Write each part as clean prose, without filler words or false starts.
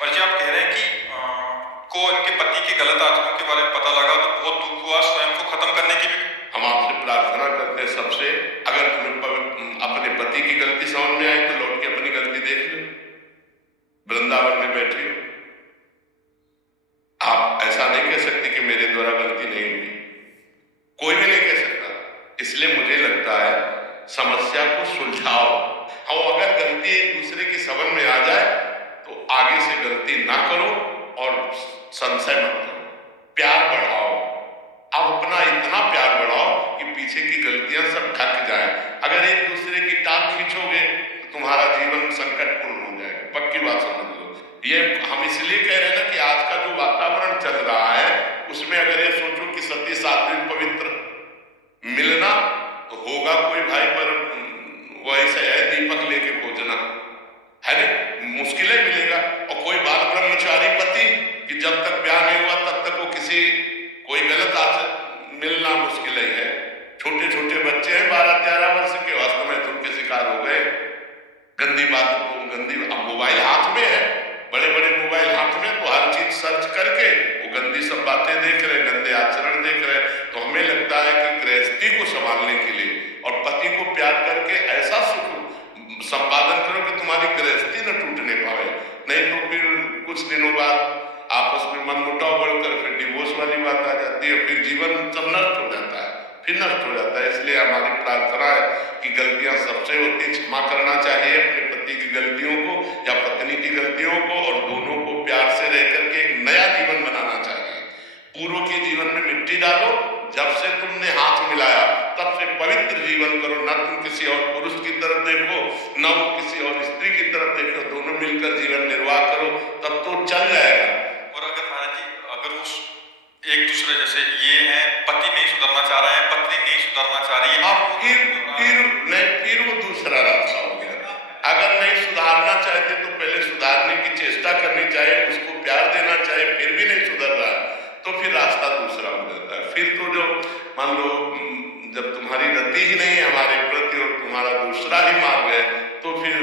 और जी आप कह रहे हैं कि को इनके पति की गलत आचरण के बारे में पता लगा तो बहुत दुख हुआ, स्वयं को खत्म करने की भी। हम आपसे प्रार्थना करते हैं सबसे, अगर तुम्हें अपने पति की गलती समझ में आई तो लौट के अपनी गलती देख लो। वृंदावन में बैठी हो, आप ऐसा नहीं कह सकते कि मेरे द्वारा गलती नहीं हुई, कोई भी नहीं कह सकता। इसलिए मुझे लगता है समस्या को सुलझाओ। और अगर गलती एक दूसरे की समझ में आ जाए तो आगे से गलती ना करो और संशय मत करो, प्यार बढ़ाओ। अब अपना इतना प्यार बढ़ाओ कि पीछे की गलतियां सब ढक जाए। अगर एक दूसरे की टांग खींचोगे तो तुम्हारा जीवन संकटपूर्ण हो जाएगा, पक्की बात समझ लो। ये हम इसलिए कह रहे हैं ना कि आज का जो वातावरण चल रहा है उसमें अगर ये सोचो कि सती साध्वी पवित्र मिलना तो होगा कोई भाई, पर वो ऐसा है दीपक लेके खोजना है ना, मुश्किल ही मिलेगा। और कोई बाल ब्रह्मचारी पति कि जब तक ब्याह नहीं हुआ तब तक वो किसी कोई गलत आचरण मिलना मुश्किल ही है। छोटे छोटे बच्चे हैं 12-13 वर्ष के, वास्तव में तुम के शिकार हो गए। गंदी बात को गंदी, अब मोबाइल हाथ में है, बड़े बड़े मोबाइल हाथ में, तो हर चीज सर्च करके वो गंदी सब बातें देख रहे, गंदे आचरण देख रहे। तो हमें लगता है कि गृहस्थी को संभालने के लिए और पति को प्यार करके ऐसा सुख संपादन करो कि तुम्हारी गृहस्थी न टूटने पाए, नहीं तो फिर कुछ दिनों बाद आपस में मनमुटाव बढ़कर फिर डिवोर्स वाली बात आ जाती है, फिर जीवन सब नष्ट हो जाता है, फिर नष्ट हो जाता है। इसलिए हमारी प्रार्थना है कि गलतियां सबसे होती, क्षमा करना चाहिए अपने पति की गलतियों को या पत्नी की गलतियों को, और दोनों को प्यार से रह करके एक नया जीवन बनाना चाहिए। पूर्व के जीवन में मिट्टी डालो, जब से तुमने हाथ मिलाया तब से पवित्र जीवन करो, न तुम किसी और पुरुष की तरफ देखो न वो किसी और स्त्री की तरफ देखो, दोनों मिलकर जीवन निर्वाह करो, तब तो चल जाएगा। और अगर महाराज जी अगर वो एक दूसरे जैसे ये है, पति नहीं सुधरना चाह रहा है, पत्नी नहीं सुधरना चाह रही है, फिर वो दूसरा रास्ता हो गया। अगर नहीं सुधारना चाहते तो पहले सुधारने की चेष्टा करनी चाहिए, उसको प्यार देना चाहिए, फिर भी नहीं सुधर रहा है तो फिर रास्ता दूसरा हो जाता है। फिर तो जो मान लो जब तुम्हारी रति ही नहीं हमारे प्रति और तुम्हारा दूसरा ही मार्ग है तो फिर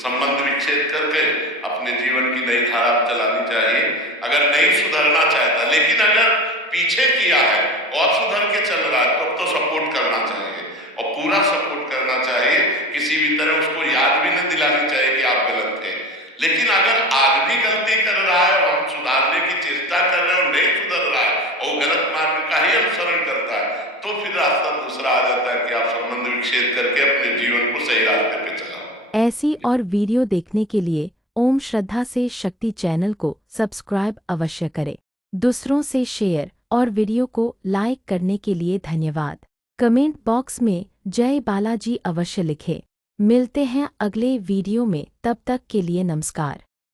संबंध विच्छेद करके अपने जीवन की नई धारा चलानी चाहिए। अगर नहीं सुधरना चाहता, लेकिन अगर पीछे किया है और सुधर के चल रहा है तो सपोर्ट करना चाहिए और पूरा सपोर्ट करना चाहिए। किसी भी तरह उसको याद भी नहीं दिलानी चाहिए कि आप गलत थे। लेकिन अगर आज भी गलती कर रहा है और हम सुधारने की चेष्टा कर रहे हैं और नहीं सुधर रहा है और गलत मार्ग का ही अनुसरण करता है तो फिर रास्ता दूसरा आ जाता है कि आप संबंध विच्छेद करके अपने जीवन को सही रास्ते पे चलाओ। ऐसी और वीडियो देखने के लिए ओम श्रद्धा से शक्ति चैनल को सब्सक्राइब अवश्य करें। दूसरों से शेयर और वीडियो को लाइक करने के लिए धन्यवाद। कमेंट बॉक्स में जय बालाजी अवश्य लिखें। मिलते हैं अगले वीडियो में, तब तक के लिए नमस्कार।